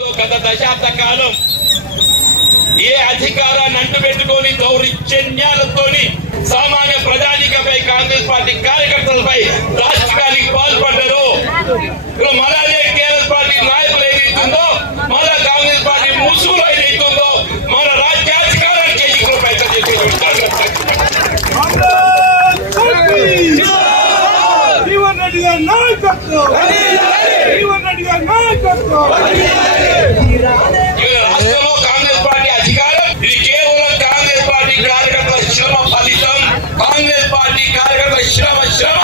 గత దశాబ్ద కాలం ఏ అధికారాన్ని అంటుపెట్టుకొని దౌర్జన్యాలతో సామాన్య ప్రజానికపై కాంగ్రెస్ పార్టీ కార్యకర్తలపై రాజకీయానికి పాల్పడ్డారు. మళ్ళా టీఆర్ఎస్ పార్టీ నాయకులు ఏదైతుందో, మళ్ళా కాంగ్రెస్ పార్టీ ముసుగులో ఏదైతుందో మన రాజ్యాధికారానికి ఎన్నికలు ప్రయత్నం చేసేటువంటి రాష్ట్రంలో కాంగ్రెస్ పార్టీ అధికారం ఇది కేవలం కాంగ్రెస్ పార్టీ కార్యకర్తల శ్రమ ఫలితం. కాంగ్రెస్ పార్టీ కార్యకర్తల శ్రమ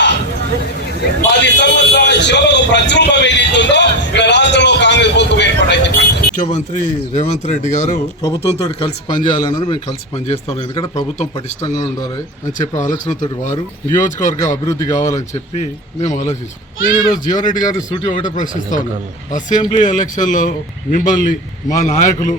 10 సంవత్సరాల శ్రమకు ప్రతిరూపం ఏదైతుందో ఇక్కడ రాష్ట్రంలో కాంగ్రెస్ ప్రభుత్వం ఏర్పడింది. ముఖ్యమంత్రి రేవంత్ రెడ్డి గారు ప్రభుత్వంతో కలిసి పనిచేయాలన్నారు. మేము కలిసి పనిచేస్తాం, ఎందుకంటే ప్రభుత్వం పటిష్టంగా ఉండాలి అని చెప్పి ఆలోచనతో వారు నియోజకవర్గ అభివృద్ధి కావాలని చెప్పి మేము ఆలోచించాం. నేను ఈరోజు జీవన్ రెడ్డి గారిని సూటి ఒకటే ప్రశ్నిస్తా ఉన్నాను. అసెంబ్లీ ఎలక్షన్లో మిమ్మల్ని మా నాయకులు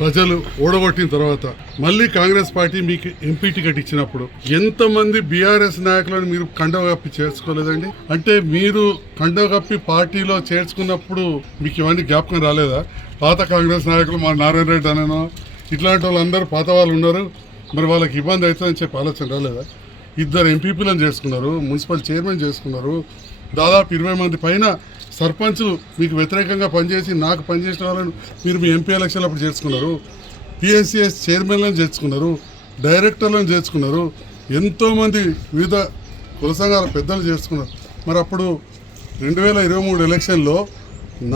ప్రజలు ఓడగొట్టిన తర్వాత మళ్ళీ కాంగ్రెస్ పార్టీ మీకు ఎంపీ టికెట్ ఇచ్చినప్పుడు ఎంతమంది బీఆర్ఎస్ నాయకులను మీరు కండవ కప్పి చేర్చుకోలేదండి? అంటే మీరు కండవ కప్పి పార్టీలో చేర్చుకున్నప్పుడు మీకు ఇవన్నీ జ్ఞాపకం రాలేదా? పాత కాంగ్రెస్ నాయకులు మా నారాయణ రెడ్డి అనో ఇట్లాంటి వాళ్ళందరూ పాత వాళ్ళు ఉన్నారు, మరి వాళ్ళకి ఇబ్బంది అవుతుందని చెప్పి ఆలోచన రాలేదా? 2 ఎంపీపీలను చేసుకున్నారు, మున్సిపల్ చైర్మన్ చేసుకున్నారు, దాదాపు 20 మంది పైన సర్పంచులు మీకు వ్యతిరేకంగా పనిచేసి నాకు పనిచేసిన వాళ్ళని మీరు మీ ఎంపీ ఎలక్షన్లు అప్పుడు చేర్చుకున్నారు. పిఎస్సిఎస్ చైర్మన్లను చేర్చుకున్నారు, డైరెక్టర్లను చేర్చుకున్నారు, ఎంతోమంది వివిధ కుల సంఘాల పెద్దలు చేర్చుకున్నారు. మరి అప్పుడు 2023 ఎలక్షన్లో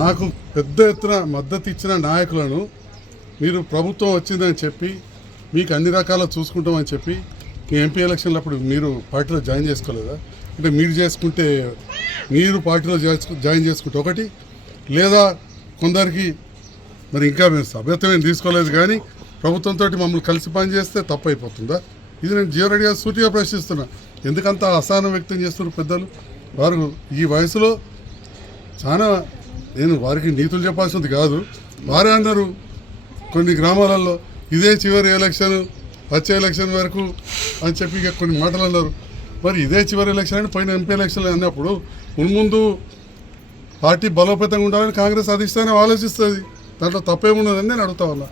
నాకు పెద్ద ఎత్తున మద్దతు ఇచ్చిన నాయకులను మీరు ప్రభుత్వం వచ్చిందని చెప్పి మీకు అన్ని రకాల చూసుకుంటామని చెప్పి మీ ఎంపీ ఎలక్షన్లు అప్పుడు మీరు పార్టీలో జాయిన్ చేసుకోలేదా? అంటే మీరు చేసుకుంటే మీరు పార్టీలో జాయిన్ చేసుకుంటే ఒకటి, లేదా కొందరికి మరి ఇంకా మేము సభ్యత్వం ఏం తీసుకోలేదు కానీ ప్రభుత్వంతో మమ్మల్ని కలిసి పనిచేస్తే తప్పు అయిపోతుందా? ఇది నేను జీవన్ రెడ్డి గారు సూటిగా ప్రశ్నిస్తున్నా. ఎందుకంత అసహనం వ్యక్తం చేస్తున్నారు పెద్దలు? వారు ఈ వయసులో చాలా, నేను వారికి నీతులు చెప్పాల్సింది కాదు, వారే అన్నారు కొన్ని గ్రామాలలో ఇదే చివరి ఎలక్షన్, వచ్చే ఎలక్షన్ వరకు అని చెప్పి ఇక కొన్ని మాటలు అన్నారు. మరి ఇదే చివరి ఎలక్షన్ అని పోయిన ఎంపీ ఎలక్షన్లు అన్నప్పుడు మున్ముందు పార్టీ బలోపేతంగా ఉండాలని కాంగ్రెస్ అధిష్టానం ఆలోచిస్తుంది. దాంట్లో తప్పేమున్నదని నేను అడుగుతా ఉన్నా.